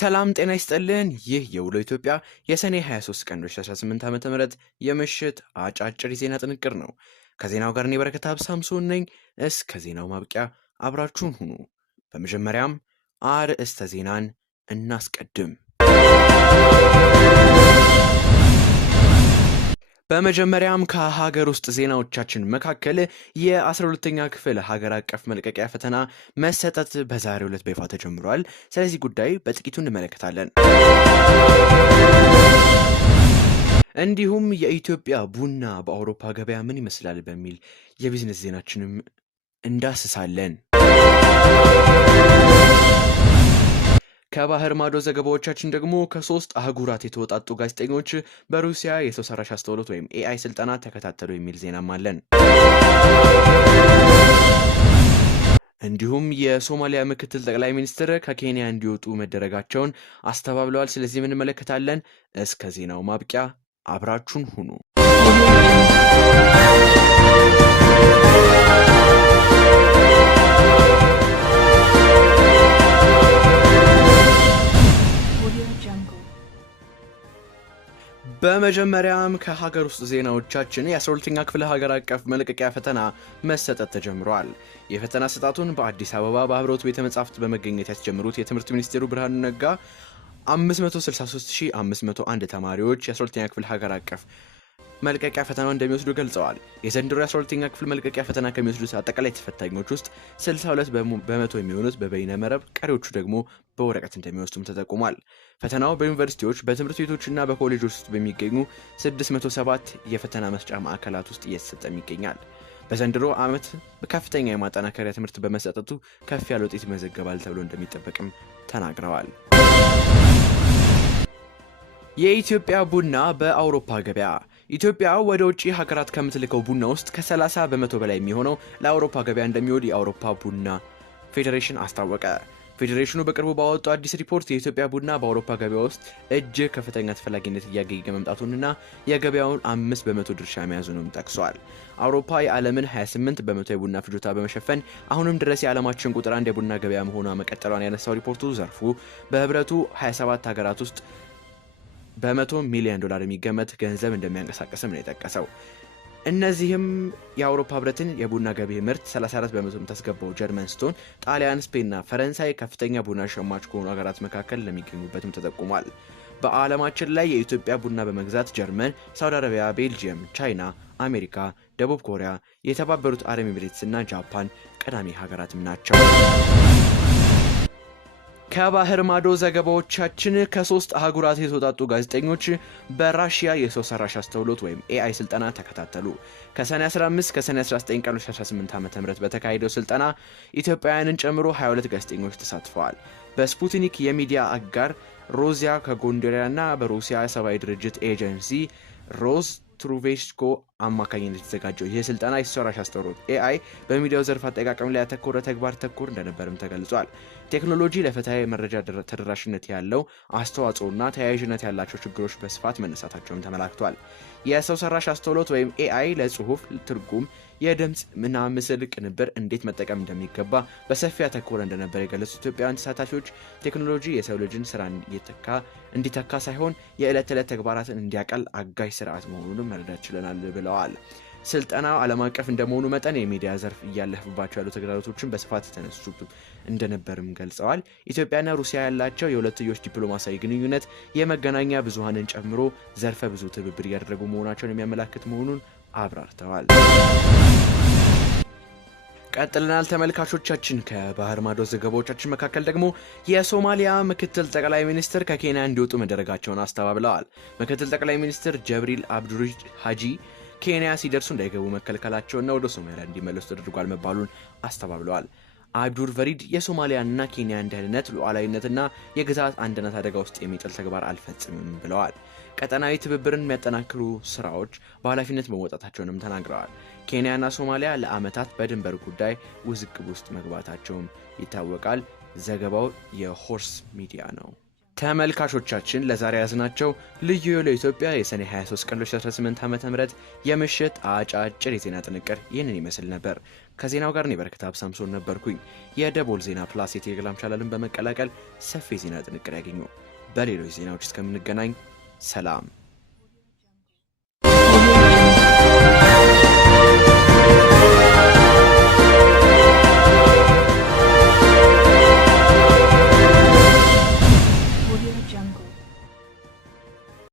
ሰላም ጤና ይስጥልን። ይህ የውሎ ኢትዮጵያ የሰኔ 23 ቀን 2018 ዓ.ም የምሽት አጫጭር ዜና ጥንቅር ነው። ከዜናው ጋር እኔ በረከት ሳምሶን ነኝ። እስከ ዜናው ማብቂያ አብራችሁን ሁኑ። በመጀመሪያም አርዕስተ ዜናን እናስቀድም። በመጀመሪያም ከሀገር ውስጥ ዜናዎቻችን መካከል የ12ኛ ክፍል ሀገር አቀፍ መልቀቂያ ፈተና መሰጠት በዛሬው ዕለት በይፋ ተጀምሯል። ስለዚህ ጉዳይ በጥቂቱ እንመለከታለን። እንዲሁም የኢትዮጵያ ቡና በአውሮፓ ገበያ ምን ይመስላል በሚል የቢዝነስ ዜናችንም እንዳስሳለን። ከባህር ማዶ ዘገባዎቻችን ደግሞ ከ3 አህጉራት የተወጣጡ ጋዜጠኞች በሩሲያ የሰው ሰራሽ አስተውሎት ወይም ኤአይ ስልጠና ተከታተሉ የሚል ዜናም አለን። እንዲሁም የሶማሊያ ምክትል ጠቅላይ ሚኒስትር ከኬንያ እንዲወጡ መደረጋቸውን አስተባብለዋል። ስለዚህ እንመለከታለን። እስከ ዜናው ማብቂያ አብራችሁን ሁኑ። በመጀመሪያም ከሀገር ውስጥ ዜናዎቻችን የ12ኛ ክፍል ሀገር አቀፍ መልቀቂያ ፈተና መሰጠት ተጀምሯል። የፈተና አሰጣጡን በአዲስ አበባ በአብሮት ቤተ መጻሕፍት በመገኘት ያስጀምሩት የትምህርት ሚኒስቴሩ ብርሃኑ ነጋ 563501 ተማሪዎች የ12ኛ ክፍል ሀገር አቀፍ መልቀቂያ ፈተናውን እንደሚወስዱ ገልጸዋል። የዘንድሮ የ12ኛ ክፍል መልቀቂያ ፈተና ከሚወስዱት አጠቃላይ ተፈታኞች ውስጥ 62 በመቶ የሚሆኑት በበይነ መረብ፣ ቀሪዎቹ ደግሞ በወረቀት እንደሚወስዱም ተጠቁሟል። ፈተናው በዩኒቨርሲቲዎች በትምህርት ቤቶችና በኮሌጆች ውስጥ በሚገኙ 607 የፈተና መስጫ ማዕከላት ውስጥ እየተሰጠም ይገኛል። በዘንድሮ ዓመት ከፍተኛ የማጠናከሪያ ትምህርት በመሰጠቱ ከፍ ያለ ውጤት ይመዘገባል ተብሎ እንደሚጠበቅም ተናግረዋል። የኢትዮጵያ ቡና በአውሮፓ ገበያ። ኢትዮጵያ ወደ ውጪ ሀገራት ከምትልከው ቡና ውስጥ ከ30 በመቶ በላይ የሚሆነው ለአውሮፓ ገበያ እንደሚወድ የአውሮፓ ቡና ፌዴሬሽን አስታወቀ። ፌዴሬሽኑ በቅርቡ ባወጣው አዲስ ሪፖርት የኢትዮጵያ ቡና በአውሮፓ ገበያ ውስጥ እጅግ ከፍተኛ ተፈላጊነት እያገኘ መምጣቱንና የገበያውን 5 በመቶ ድርሻ መያዙንም ጠቅሷል። አውሮፓ የዓለምን 28 በመቶ የቡና ፍጆታ በመሸፈን አሁንም ድረስ የዓለማችን ቁጥር 1 የቡና ገበያ መሆኗ መቀጠሏን ያነሳው ሪፖርቱ ዘርፉ በህብረቱ 27 ሀገራት ውስጥ $100 ሚሊዮን የሚገመት ገንዘብ እንደሚያንቀሳቀስም ነው የጠቀሰው። እነዚህም የአውሮፓ ህብረትን የቡና ገቢ ምርት 34 በመቶ የምታስገባው ጀርመን ስትሆን ጣሊያን፣ ስፔንና ፈረንሳይ ከፍተኛ ቡና ሸማች ከሆኑ ሀገራት መካከል ለሚገኙበትም ተጠቁሟል። በዓለማችን ላይ የኢትዮጵያ ቡና በመግዛት ጀርመን፣ ሳውዲ አረቢያ፣ ቤልጂየም፣ ቻይና፣ አሜሪካ፣ ደቡብ ኮሪያ፣ የተባበሩት አረብ ኤሚሬትስ እና ጃፓን ቀዳሚ ሀገራትም ናቸው። ከባህር ማዶ ዘገባዎቻችን ከ3 አህጉራት የተወጣጡ ጋዜጠኞች በራሺያ የሰው ሰራሽ አስተውሎት ወይም ኤአይ ስልጠና ተከታተሉ። ከሰኔ 15 ከሰኔ 19 ቀን 2018 ዓ.ም በተካሄደው ስልጠና ኢትዮጵያውያንን ጨምሮ 22 ጋዜጠኞች ተሳትፈዋል። በስፑትኒክ የሚዲያ አጋር ሮዚያ ከጎንደሪያና በሩሲያ ሰብአዊ ድርጅት ኤጀንሲ ሮዝ ትሩቬሽኮ አማካኝነት የተዘጋጀው ይህ ስልጠና የሰው ሰራሽ አስተውሎት ኤአይ በሚዲያው ዘርፍ አጠቃቀም ላይ ያተኮረ ተግባር ተኮር እንደነበርም ተገልጿል። ቴክኖሎጂ ለፍትሃዊ መረጃ ተደራሽነት ያለው አስተዋጽኦና ተያያዥነት ያላቸው ችግሮች በስፋት መነሳታቸውም ተመላክቷል። የሰው ሰራሽ አስተውሎት ወይም ኤአይ ለጽሁፍ ትርጉም፣ የድምጽ እና ምስል ቅንብር እንዴት መጠቀም እንደሚገባ በሰፊ ያተኮረ እንደነበር የገለጹት ኢትዮጵያውያን ተሳታፊዎች ቴክኖሎጂ የሰው ልጅን ስራ እንዲተካ ሳይሆን የዕለት ተዕለት ተግባራትን እንዲያቀል አጋዥ ስርዓት መሆኑንም መረዳት ችለናል ብለዋል። ስልጠናው ዓለም አቀፍ እንደመሆኑ መጠን የሚዲያ ዘርፍ እያለፈባቸው ያሉ ተግዳሮቶችን በስፋት የተነሱ እንደነበርም ገልጸዋል። ኢትዮጵያና ሩሲያ ያላቸው የሁለትዮሽ ዲፕሎማሲያዊ ግንኙነት የመገናኛ ብዙሃንን ጨምሮ ዘርፈ ብዙ ትብብር እያደረጉ መሆናቸውን የሚያመላክት መሆኑን አብራርተዋል። ቀጥለናል ተመልካቾቻችን። ከባህር ማዶ ዘገባዎቻችን መካከል ደግሞ የሶማሊያ ምክትል ጠቅላይ ሚኒስትር ከኬንያ እንዲወጡ መደረጋቸውን አስተባብለዋል። ምክትል ጠቅላይ ሚኒስትር ጀብሪል አብዱሪድ ሃጂ ኬንያ ሲደርሱ እንዳይገቡ መከልከላቸውና ወደ ሶማሊያ እንዲመለሱ ተደርጓል መባሉን አስተባብለዋል። አብዱር ቨሪድ የሶማሊያና ኬንያን ደህንነት፣ ሉዓላዊነትና የግዛት አንድነት አደጋ ውስጥ የሚጥል ተግባር አልፈጽምም ብለዋል። ቀጠናዊ ትብብርን የሚያጠናክሩ ስራዎች በኃላፊነት መወጣታቸውንም ተናግረዋል። ኬንያና ሶማሊያ ለዓመታት በድንበር ጉዳይ ውዝግብ ውስጥ መግባታቸውም ይታወቃል። ዘገባው የሆርስ ሚዲያ ነው። ተመልካቾቻችን ለዛሬ ያዝናቸው ልዩ ለኢትዮጵያ የሰኔ 23 ቀን 2018 ዓ.ም የምሽት አጫጭር የዜና ጥንቅር ይህንን ይመስል ነበር። ከዜናው ጋር እኔ በረከት ሳምሶን ነበርኩኝ። የደቦል ዜና ፕላስ የቴሌግራም ቻናልን በመቀላቀል ሰፊ የዜና ጥንቅር ያገኙ። በሌሎች ዜናዎች እስከምንገናኝ ሰላም።